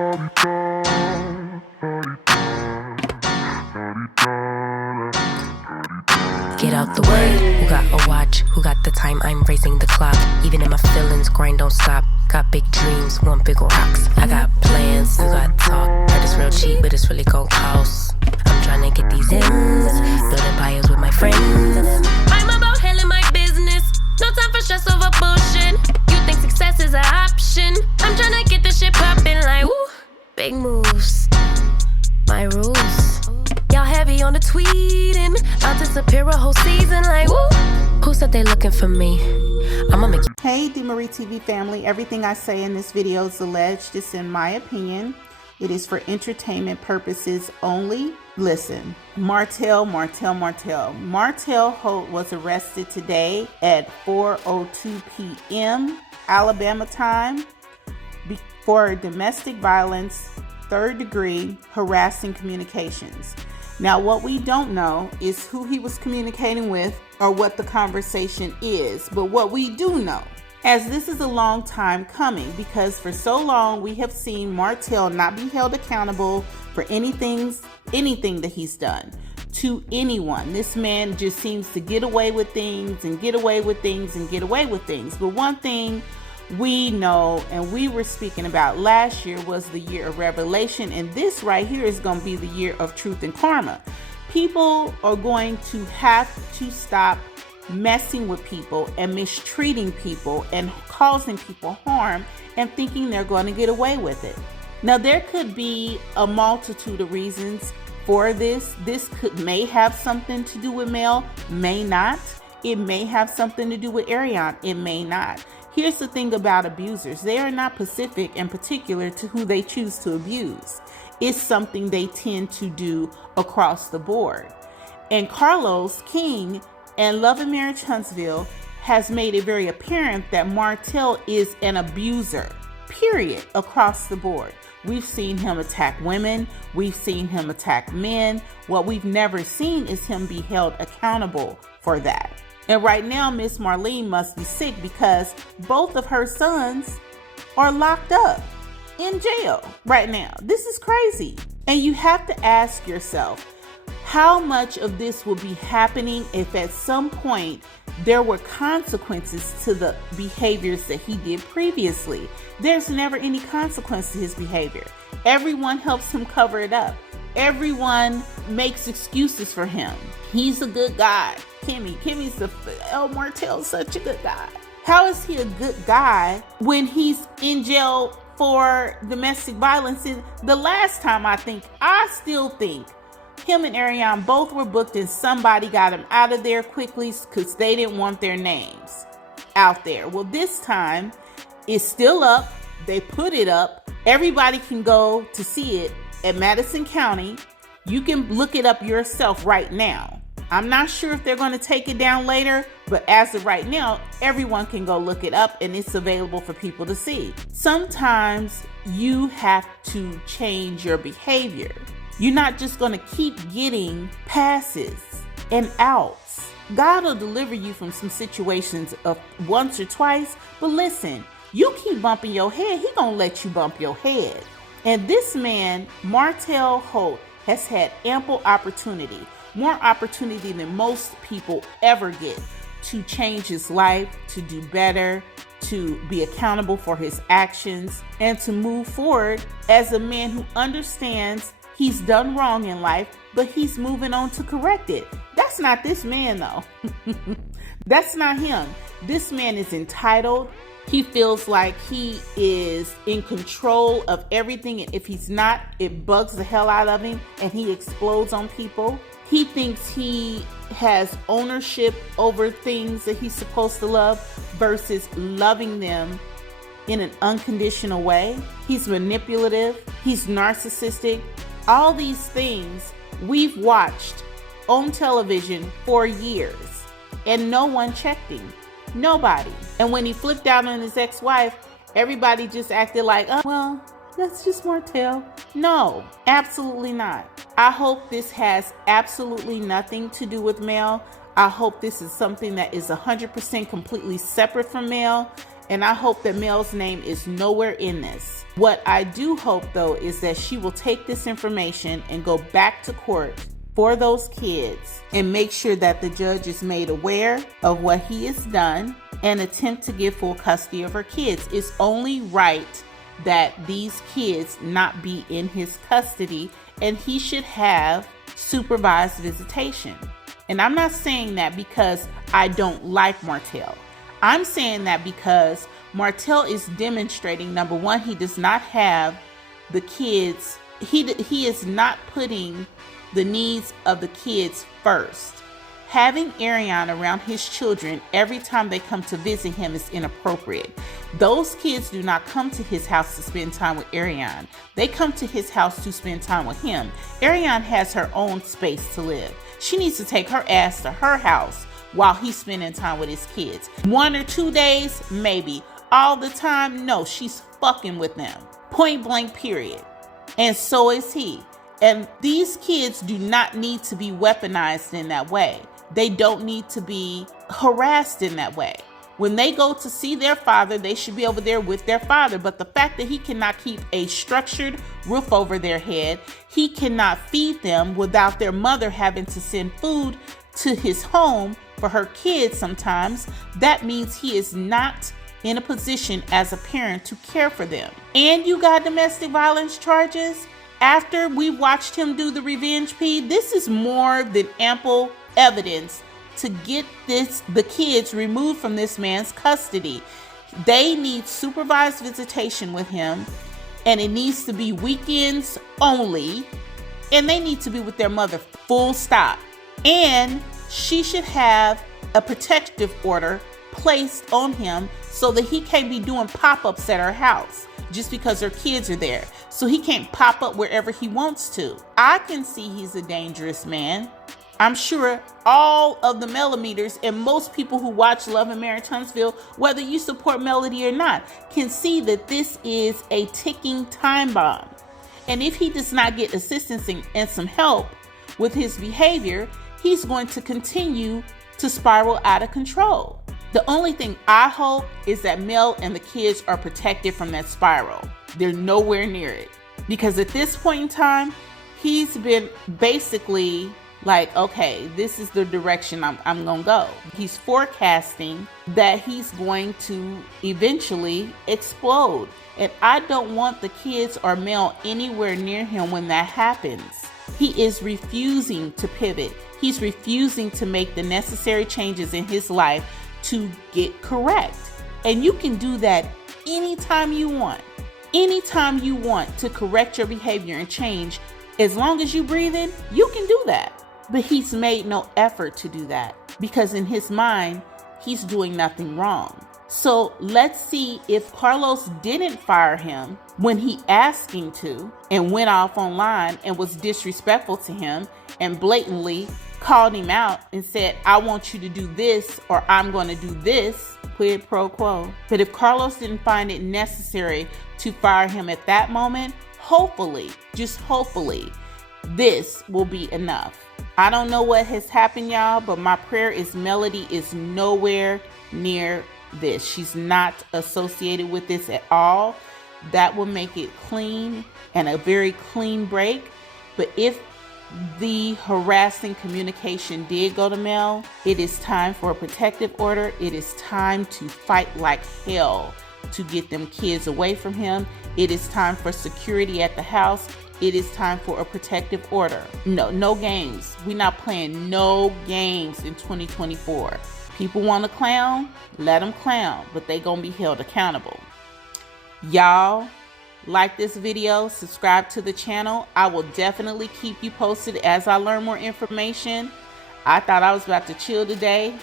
Get out the way. Who got a watch? Who got the time? I'm raising the clock. Even in my feelings, grind don't stop. Got big dreams, want big rocks. I got plans, you got talk. Heard it's real cheap, but it's really gon' cost. I'm tryna get these ends, building empires with my friends. I'm about handling my business. No time for stress over bullshit. You think success is an option? I'm tryna get this shit poppin' like woo. Big moves, my rules. Y'all heavy on the tweeting. I'll disappear a whole season like woo. Who said they looking for me? I'ma make you. Hey DeMarie TV family, everything I say in this video is alleged. It's in my opinion. It is for entertainment purposes only. Listen, Martell Holt was arrested today at 4:02 p.m. Alabama time for domestic violence, third degree harassing communications. Now, what we don't know is who he was communicating with or what the conversation is. But what we do know, as this is a long time coming, because for so long we have seen Martell not be held accountable for anything that he's done to anyone. This man just seems to get away with things and get away with things and get away with things. But one thing we know, and we were speaking about last year, was the year of revelation, and this right here is going to be the year of truth and karma. People are going to have to stop messing with people and mistreating people and causing people harm and thinking they're going to get away with it. Now, there could be a multitude of reasons for this. This may have something to do with Mel, may not. It may have something to do with Ariane, it may not. Here's the thing about abusers. They are not specific and particular to who they choose to abuse. It's something they tend to do across the board. And Carlos King and Love and Marriage Huntsville has made it very apparent that Martell is an abuser, period, across the board. We've seen him attack women. We've seen him attack men. What we've never seen is him be held accountable for that. And right now, Miss Marlene must be sick because both of her sons are locked up in jail right now. This is crazy. And you have to ask yourself, how much of this will be happening if at some point there were consequences to the behaviors that he did previously? There's never any consequence to his behavior. Everyone helps him cover it up. Everyone makes excuses for him. He's a good guy. Kimmy's Martell's such a good guy. How is he a good guy when he's in jail for domestic violence? And the last time I still think him and Ariane both were booked and somebody got him out of there quickly because they didn't want their names out there. Well, this time it's still up. They put it up. Everybody can go to see it at Madison County. You can look it up yourself right now. I'm not sure if they're going to take it down later, but as of right now, everyone can go look it up and it's available for people to see. Sometimes you have to change your behavior. You're not just going to keep getting passes and outs. God will deliver you from some situations of once or twice, but listen, you keep bumping your head, He's going to let you bump your head. And this man, Martell Holt, has had ample opportunity, more opportunity than most people ever get, to change his life, to do better, to be accountable for his actions, and to move forward as a man who understands he's done wrong in life, but he's moving on to correct it. That's not this man, though. That's not him. This man is entitled. He feels like he is in control of everything, and if he's not, it bugs the hell out of him and he explodes on people. He thinks he has ownership over things that he's supposed to love versus loving them in an unconditional way. He's manipulative. He's narcissistic. All these things we've watched on television for years, and no one checked him. Nobody. And when he flipped out on his ex-wife, everybody just acted like, oh, well, that's just Martell. No, absolutely not. I hope this has absolutely nothing to do with Mel. I hope this is something that is 100% completely separate from Mel. And I hope that Mel's name is nowhere in this. What I do hope, though, is that she will take this information and go back to court for those kids and make sure that the judge is made aware of what he has done and attempt to give full custody of her kids. It's only right that these kids not be in his custody, and he should have supervised visitation. And I'm not saying that because I don't like Martell. I'm saying that because Martell is demonstrating, number one, he does not have the kids. He is not putting the needs of the kids first. Having Ariane around his children every time they come to visit him is inappropriate. Those kids do not come to his house to spend time with Ariane. They come to his house to spend time with him. Ariane has her own space to live. She needs to take her ass to her house while he's spending time with his kids. 1 or 2 days, maybe. All the time, no, she's fucking with them. Point blank, period. And so is he. And these kids do not need to be weaponized in that way. They don't need to be harassed in that way. When they go to see their father, they should be over there with their father. But the fact that he cannot keep a structured roof over their head, he cannot feed them without their mother having to send food to his home for her kids sometimes, that means he is not in a position as a parent to care for them. And you got domestic violence charges? After we watched him do the revenge pee, this is more than ample evidence to get the kids removed from this man's custody. They need supervised visitation with him, and it needs to be weekends only, and they need to be with their mother, full stop. And she should have a protective order placed on him so that he can't be doing pop-ups at her house just because her kids are there. So he can't pop up wherever he wants to. I can see he's a dangerous man. I'm sure all of the millimeters and most people who watch Love and Marriage Huntsville, whether you support Melody or not, can see that this is a ticking time bomb. And if he does not get assistance and some help with his behavior, he's going to continue to spiral out of control. The only thing I hope is that Mel and the kids are protected from that spiral. They're nowhere near it. Because at this point in time, he's been basically like, okay, this is the direction I'm going to go. He's forecasting that he's going to eventually explode. And I don't want the kids or Mel anywhere near him when that happens. He is refusing to pivot. He's refusing to make the necessary changes in his life to get correct. And you can do that anytime you want. Anytime you want to correct your behavior and change, as long as you breathe in, you can do that. But he's made no effort to do that because in his mind, he's doing nothing wrong. So let's see if Carlos didn't fire him when he asked him to and went off online and was disrespectful to him and blatantly called him out and said, I want you to do this or I'm going to do this, quid pro quo. But if Carlos didn't find it necessary to fire him at that moment, hopefully, just hopefully, this will be enough. I don't know what has happened, y'all, but my prayer is Melody is nowhere near this. She's not associated with this at all. That will make it clean and a very clean break. But if the harassing communication did go to Mel, it is time for a protective order. It is time to fight like hell to get them kids away from him. It is time for security at the house. It is time for a protective order. No games. We're not playing no games in 2024. People want to clown, let them clown, but they gonna be held accountable. Y'all, like this video, subscribe to the channel. I will definitely keep you posted as I learn more information. I thought I was about to chill today,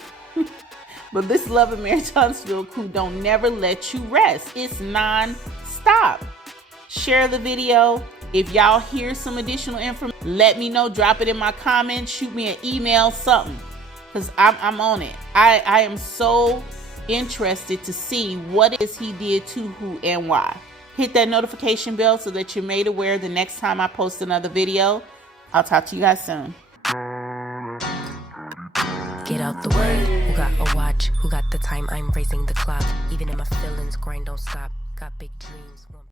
but this Love and Marriage Huntsville crew don't never let you rest. It's non-stop. Share the video. If y'all hear some additional information, let me know. Drop it in my comments. Shoot me an email, something. Because I'm on it. I am so interested to see what it is he did to who and why. Hit that notification bell so that you're made aware the next time I post another video. I'll talk to you guys soon. Get out the way, who got a watch, Who got the time? I'm raising the clock. Even if my feelings grind don't stop. Got big dreams.